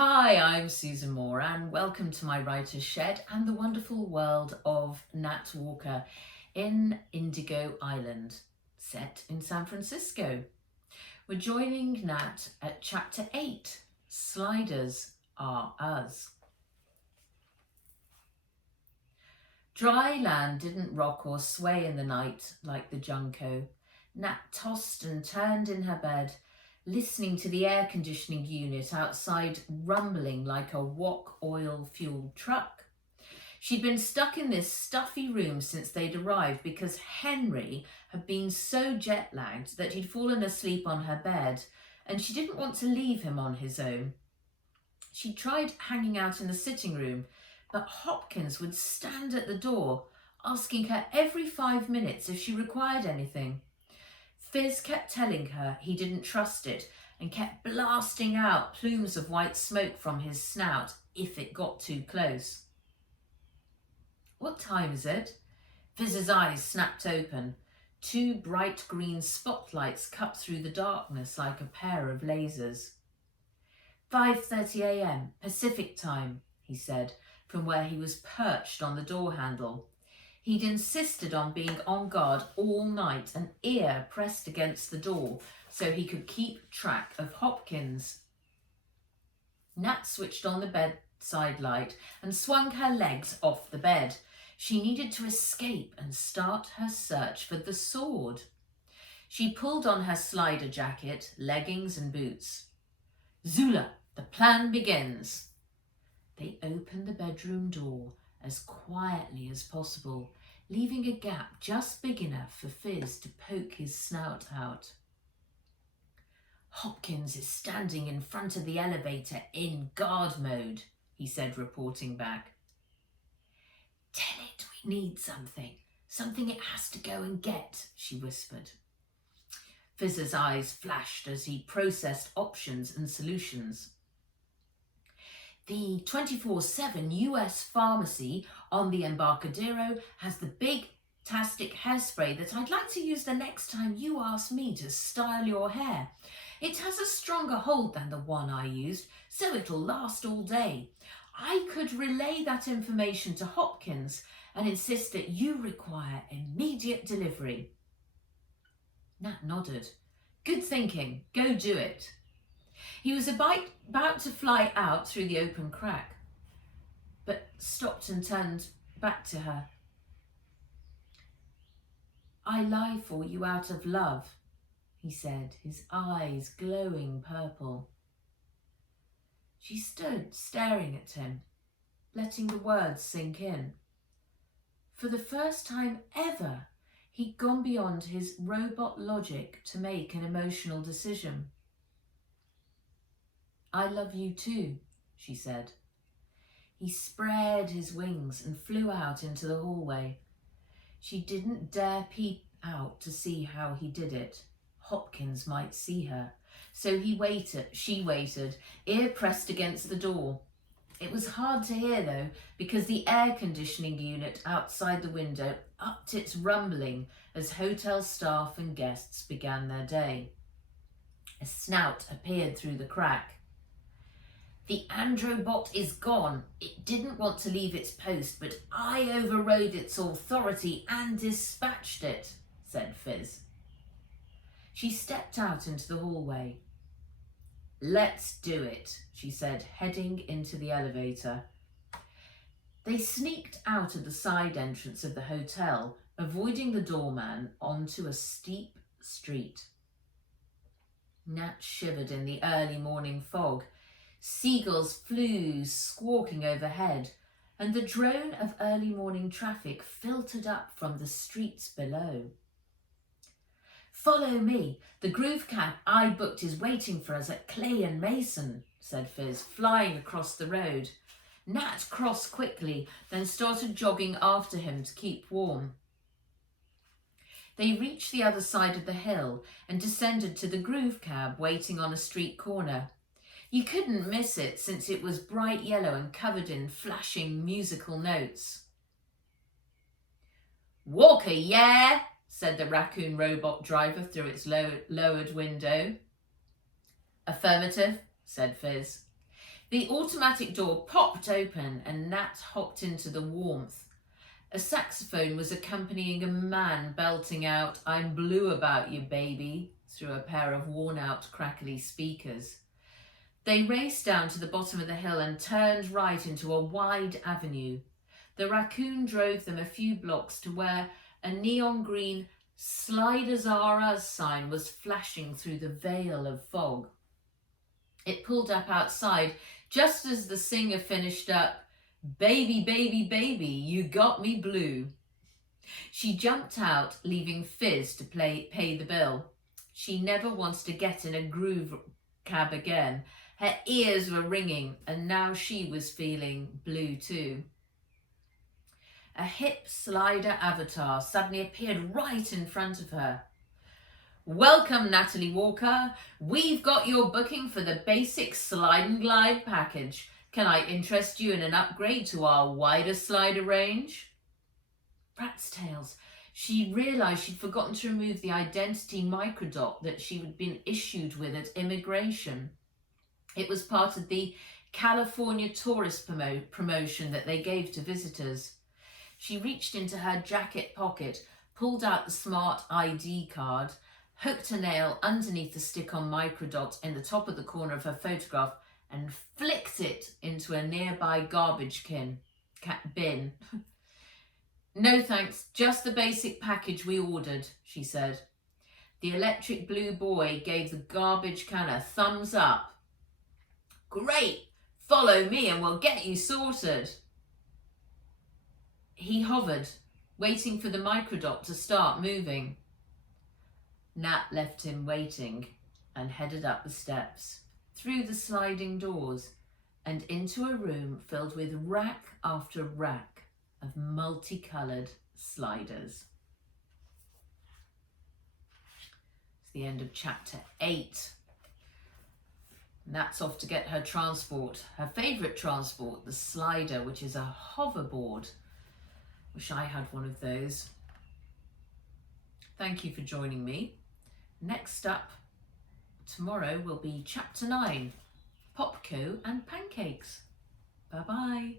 Hi, I'm Susan Moore and welcome to my writer's shed and the wonderful world of Nat Walker in Indigo Island, set in San Francisco. We're joining Nat at chapter 8, Sliders Are Us. Dry land didn't rock or sway in the night like the Junco. Nat tossed and turned in her bed, listening to the air conditioning unit outside rumbling like a wok oil-fueled truck. She'd been stuck in this stuffy room since they'd arrived because Henry had been so jet-lagged that he'd fallen asleep on her bed, and she didn't want to leave him on his own. She tried hanging out in the sitting room, but Hopkins would stand at the door, asking her every 5 minutes if she required anything. Fizz kept telling her he didn't trust it and kept blasting out plumes of white smoke from his snout if it got too close. "What time is it?" Fizz's eyes snapped open. 2 bright green spotlights cut through the darkness like a pair of lasers. 5:30 a.m. Pacific time, he said, from where he was perched on the door handle. He'd insisted on being on guard all night, an ear pressed against the door so he could keep track of Hopkins. Nat switched on the bedside light and swung her legs off the bed. She needed to escape and start her search for the sword. She pulled on her slider jacket, leggings and boots. "Zula, the plan begins." They opened the bedroom door as quietly as possible, leaving a gap just big enough for Fizz to poke his snout out. "Hopkins is standing in front of the elevator in guard mode," he said, reporting back. "Tell it we need something it has to go and get," she whispered. Fizz's eyes flashed as he processed options and solutions. "The 24/7 US pharmacy on the Embarcadero has the big tastic hairspray that I'd like to use the next time you ask me to style your hair. It has a stronger hold than the one I used, so it'll last all day. I could relay that information to Hopkins and insist that you require immediate delivery." Nat nodded. "Good thinking. Go do it." He was about to fly out through the open crack, but stopped and turned back to her. "I lie for you out of love," he said, his eyes glowing purple. She stood staring at him, letting the words sink in. For the first time ever, he'd gone beyond his robot logic to make an emotional decision. "I love you too," she said. He spread his wings and flew out into the hallway. She didn't dare peep out to see how he did it. Hopkins might see her. So she waited, ear pressed against the door. It was hard to hear though, because the air conditioning unit outside the window upped its rumbling as hotel staff and guests began their day. A snout appeared through the crack. "The Androbot is gone. It didn't want to leave its post, but I overrode its authority and dispatched it," said Fizz. She stepped out into the hallway. "Let's do it," she said, heading into the elevator. They sneaked out of the side entrance of the hotel, avoiding the doorman, onto a steep street. Nat shivered in the early morning fog. Seagulls flew squawking overhead, and the drone of early morning traffic filtered up from the streets below. "Follow me. The groove cab I booked is waiting for us at Clay and Mason," said Fizz, flying across the road. Nat crossed quickly, then started jogging after him to keep warm. They reached the other side of the hill and descended to the groove cab waiting on a street corner. You couldn't miss it since it was bright yellow and covered in flashing musical notes. "Walker, yeah?" said the raccoon robot driver through its lowered window. "Affirmative," said Fizz. The automatic door popped open and Nat hopped into the warmth. A saxophone was accompanying a man belting out, "I'm blue about you, baby," through a pair of worn-out, crackly speakers. They raced down to the bottom of the hill and turned right into a wide avenue. The raccoon drove them a few blocks to where a neon green "Sliders Are Us" sign was flashing through the veil of fog. It pulled up outside just as the singer finished up, "Baby, baby, baby, you got me blue." She jumped out, leaving Fizz to pay the bill. She never wants to get in a groove cab again. Her ears were ringing, and now she was feeling blue too. A hip slider avatar suddenly appeared right in front of her. "Welcome, Natalie Walker. We've got your booking for the basic slide and glide package. Can I interest you in an upgrade to our wider slider range?" Rat's tails. She realised she'd forgotten to remove the identity microdot that she had been issued with at immigration. It was part of the California tourist promotion that they gave to visitors. She reached into her jacket pocket, pulled out the smart ID card, hooked a nail underneath the stick-on microdot in the top of the corner of her photograph, and flicked it into a nearby garbage bin. "No thanks, just the basic package we ordered," she said. The electric blue boy gave the garbage can a thumbs up. "Great, follow me and we'll get you sorted." He hovered, waiting for the microdot to start moving. Nat left him waiting and headed up the steps, through the sliding doors, and into a room filled with rack after rack of multicoloured sliders. It's the end of chapter 8. Nat's off to get her transport, her favourite transport, the slider, which is a hoverboard. Wish I had one of those. Thank you for joining me. Next up, tomorrow will be chapter 9, Popco and Pancakes. Bye-bye.